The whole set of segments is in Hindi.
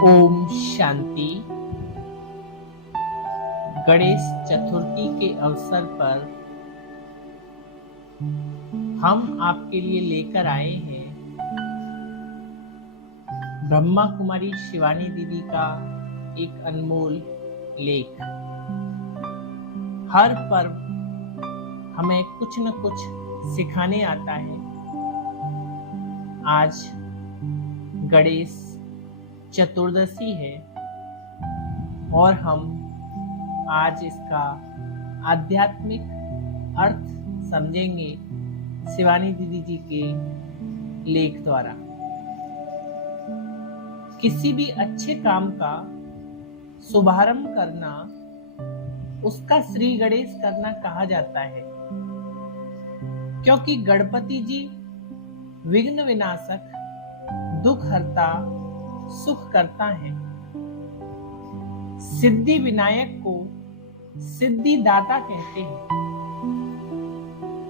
ओम शांति। गणेश चतुर्थी के अवसर पर हम आपके लिए लेकर आए हैं ब्रह्मा कुमारी शिवानी दीदी का एक अनमोल लेख। हर पर्व हमें कुछ न कुछ सिखाने आता है। आज गणेश चतुर्दशी है और हम आज इसका आध्यात्मिक अर्थ समझेंगे शिवानी दीदी जी के लेख द्वारा। किसी भी अच्छे काम का शुभारंभ करना उसका श्री गणेश करना कहा जाता है, क्योंकि गणपति जी विघ्न विनाशक, दुख हरता, सुख करता है। सिद्धि विनायक को सिद्धि दाता कहते हैं।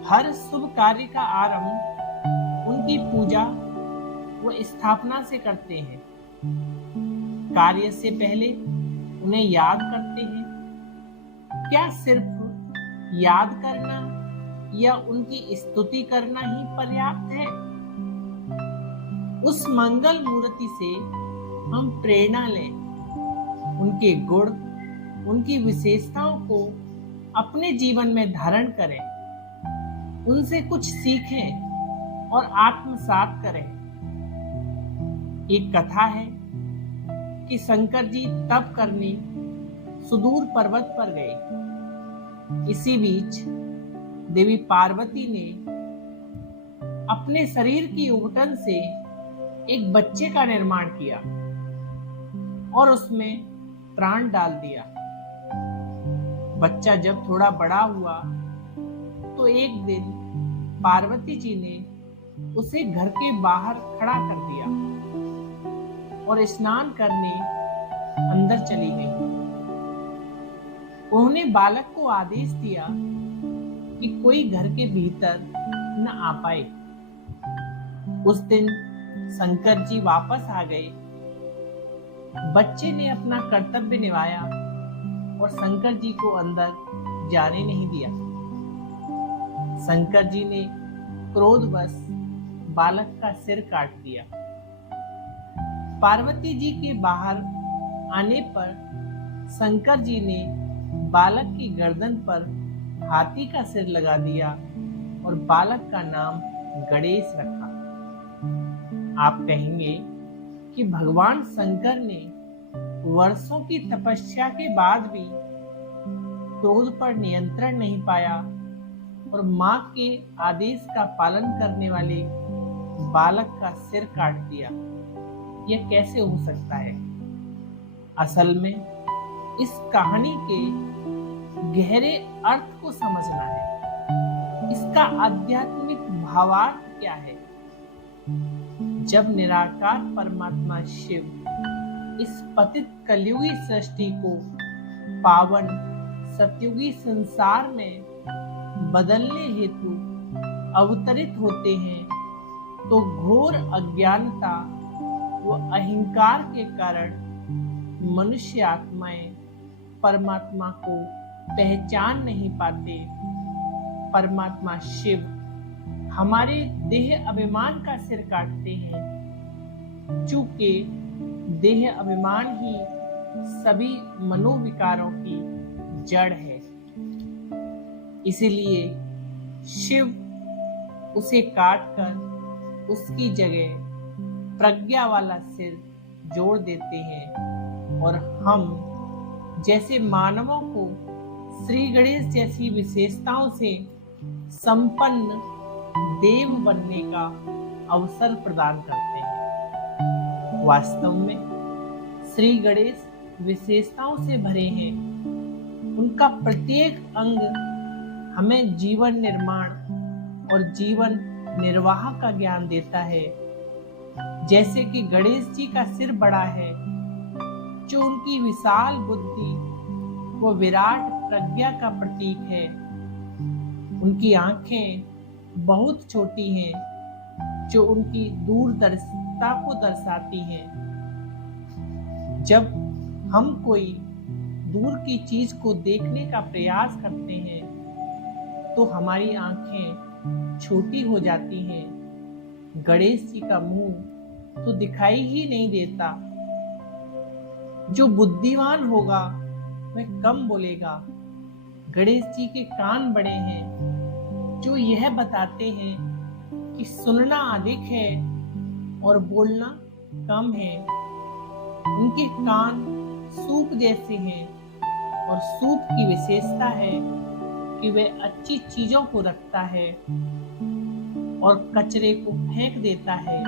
हर शुभ कार्य का आरंभ उनकी पूजा व स्थापना से करते हैं। कार्य से पहले उन्हें याद करते हैं। क्या सिर्फ याद करना या उनकी स्तुति करना ही पर्याप्त है? उस मंगल मूर्ति से हम प्रेरणा लें, उनके गुण, उनकी विशेषताओं को अपने जीवन में धारण करें, उनसे कुछ सीखें और आत्मसात करें। एक कथा है कि शंकर जी तप करने सुदूर पर्वत पर गए। इसी बीच देवी पार्वती ने अपने शरीर की उगटन से एक बच्चे का निर्माण किया और उसमें प्राण डाल दिया। बच्चा जब थोड़ा बड़ा हुआ तो एक दिन पार्वती जी ने उसे घर के बाहर खड़ा कर दिया और स्नान करने अंदर चली गई। उन्होंने बालक को आदेश दिया कि कोई घर के भीतर न आ पाए। उस दिन शंकर जी वापस आ गए। बच्चे ने अपना कर्तव्य निभाया और शंकर जी को अंदर जाने नहीं दिया। शंकर जी ने क्रोधवश बालक का सिर काट दिया। पार्वती जी के बाहर आने पर शंकर जी ने बालक की गर्दन पर हाथी का सिर लगा दिया और बालक का नाम गणेश रखा। आप कहेंगे कि भगवान शंकर ने वर्षों की तपस्या के बाद भी क्रोध पर नियंत्रण नहीं पाया और मां के आदेश का पालन करने वाले बालक का सिर काट दिया। यह कैसे हो सकता है? असल में इस कहानी के गहरे अर्थ को समझना है। इसका आध्यात्मिक भावार्थ क्या है? जब निराकार परमात्मा शिव इस पतित कलयुगी सृष्टि को पावन सतयुगी संसार में बदलने हेतु अवतरित होते हैं, तो घोर अज्ञानता व अहंकार के कारण मनुष्य आत्माएं परमात्मा को पहचान नहीं पाते। परमात्मा शिव हमारे देह अभिमान का सिर काटते हैं, चूंकि देह अभिमान ही सभी मनोविकारों की जड़ है। इसीलिए शिव उसे काटकर उसकी जगह प्रज्ञा वाला सिर जोड़ देते हैं और हम जैसे मानवों को श्री गणेश जैसी विशेषताओं से संपन्न देव बनने का अवसर प्रदान करते हैं। वास्तव में श्री गणेश विशेषताओं से भरे हैं। उनका प्रत्येक अंग हमें जीवन निर्माण और जीवन निर्वाह का ज्ञान देता है। जैसे कि गणेश जी का सिर बड़ा है, जो उनकी विशाल बुद्धि वो विराट प्रज्ञा का प्रतीक है। उनकी आंखें बहुत छोटी हैं, जो उनकी दूरदर्शिता को दर्शाती हैं। जब हम कोई दूर की चीज को देखने का प्रयास करते हैं तो हमारी आंखें छोटी हो जाती हैं। गणेश जी का मुंह तो दिखाई ही नहीं देता। जो बुद्धिमान होगा वह कम बोलेगा। गणेश जी के कान बड़े हैं जो यह बताते हैं कि सुनना अधिक है और बोलना कम है। उनके कान सूप जैसे हैं और सूप की विशेषता है कि वह अच्छी चीजों को रखता है और कचरे को फेंक देता है।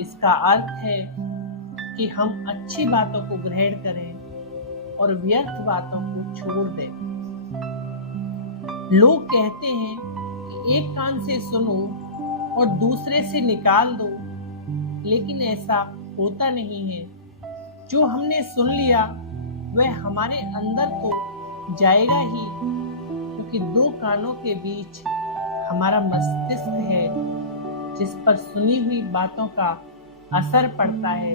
इसका अर्थ है कि हम अच्छी बातों को ग्रहण करें और व्यर्थ बातों को छोड़ दें। लोग कहते हैं कि एक कान से सुनो और दूसरे से निकाल दो, लेकिन ऐसा होता नहीं है। जो हमने सुन लिया वह हमारे अंदर तो जाएगा ही, क्योंकि दो कानों के बीच हमारा मस्तिष्क है जिस पर सुनी हुई बातों का असर पड़ता है।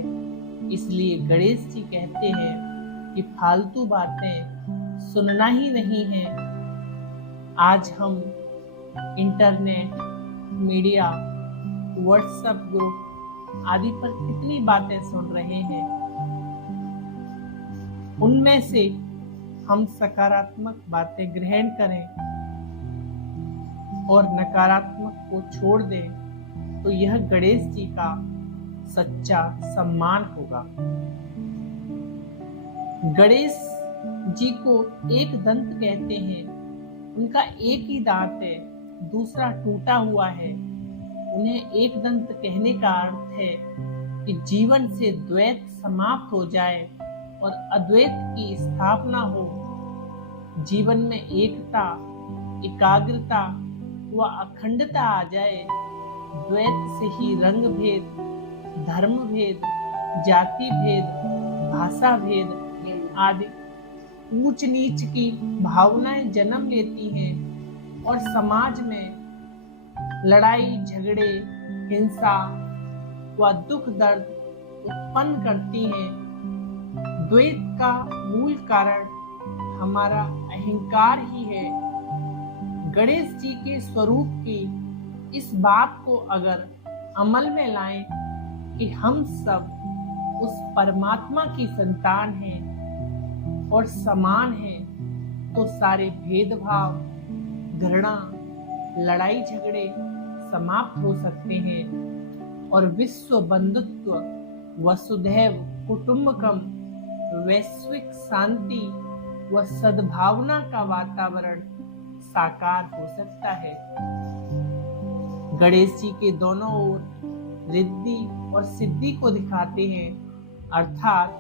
इसलिए गणेश जी कहते हैं कि फालतू बातें सुनना ही नहीं है। आज हम इंटरनेट, मीडिया, व्हाट्सएप ग्रुप आदि पर कितनी बातें सुन रहे हैं। उनमें से हम सकारात्मक बातें ग्रहण करें और नकारात्मक को छोड़ दें तो यह गणेश जी का सच्चा सम्मान होगा। गणेश जी को एक दंत कहते हैं। उनका एक ही दांत है, दूसरा टूटा हुआ है। उन्हें एक दंत कहने का अर्थ है कि जीवन से द्वैत समाप्त हो जाए और अद्वैत की स्थापना हो। जीवन में एकता, एकाग्रता व अखंडता आ जाए। द्वैत से ही रंग भेद, धर्म भेद, जाति भेद, भाषा भेद आदि ऊंच नीच की भावनाएं जन्म लेती हैं और समाज में लड़ाई झगड़े, हिंसा व दुख दर्द उत्पन्न करती हैं। द्वैत का मूल कारण हमारा अहंकार ही है। गणेश जी के स्वरूप की इस बात को अगर अमल में लाएं कि हम सब उस परमात्मा की संतान हैं और समान हैं, तो सारे भेदभाव, घृणा, लड़ाई झगड़े समाप्त हो सकते हैं और विश्व बंधुत्व, वसुधैव कुटुंबकम, वैश्विक शांति व सद्भावना का वातावरण साकार हो सकता है। गणेश जी के दोनों ओर रिद्धि और सिद्धि को दिखाते हैं, अर्थात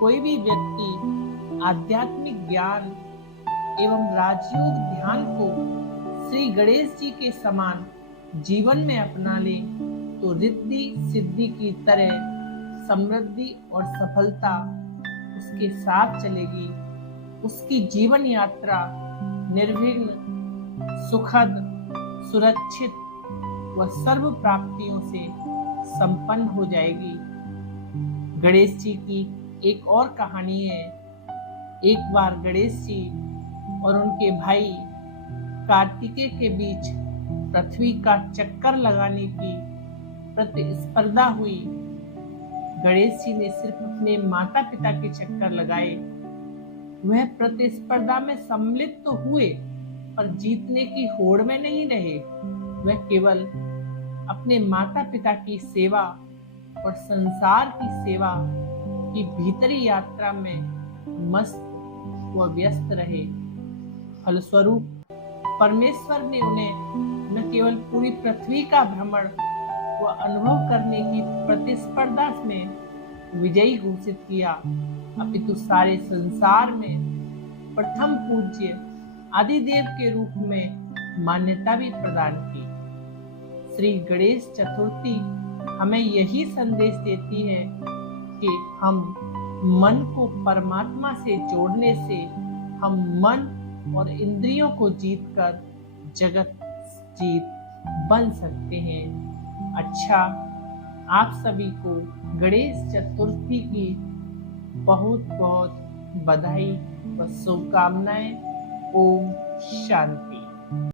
कोई भी व्यक्ति आध्यात्मिक ज्ञान एवं राजयोग ध्यान को श्री गणेश जी के समान जीवन में अपना ले तो रिद्धि सिद्धि की तरह समृद्धि और सफलता उसके साथ चलेगी। उसकी जीवन यात्रा निर्विघ्न, सुखद, सुरक्षित व सर्व प्राप्तियों से संपन्न हो जाएगी। गणेश जी की एक और कहानी है। एक बार गणेश जी और उनके भाई कार्तिकेय के बीच पृथ्वी का चक्कर लगाने की प्रतिस्पर्धा हुई। गणेश जी ने सिर्फ अपने माता पिता के चक्कर लगाए। वह प्रतिस्पर्धा में सम्मिलित तो हुए पर जीतने की होड़ में नहीं रहे। वह केवल अपने माता पिता की सेवा और संसार की सेवा की भीतरी यात्रा में मस्त व व्यस्त रहे। फलस्वरूप परमेश्वर ने उन्हें न केवल पूरी पृथ्वी का भ्रमण व अनुभव करने की प्रतिस्पर्धा में विजयी घोषित किया, अपितु सारे संसार में प्रथम पूज्य आदिदेव के रूप में मान्यता भी प्रदान की। श्री गणेश चतुर्थी हमें यही संदेश देती है कि हम मन को परमात्मा से जोड़ने से हम मन और इंद्रियों को जीतकर जगत जीत बन सकते हैं। अच्छा, आप सभी को गणेश चतुर्थी की बहुत बहुत बधाई व शुभकामनाएं। ओम शांति।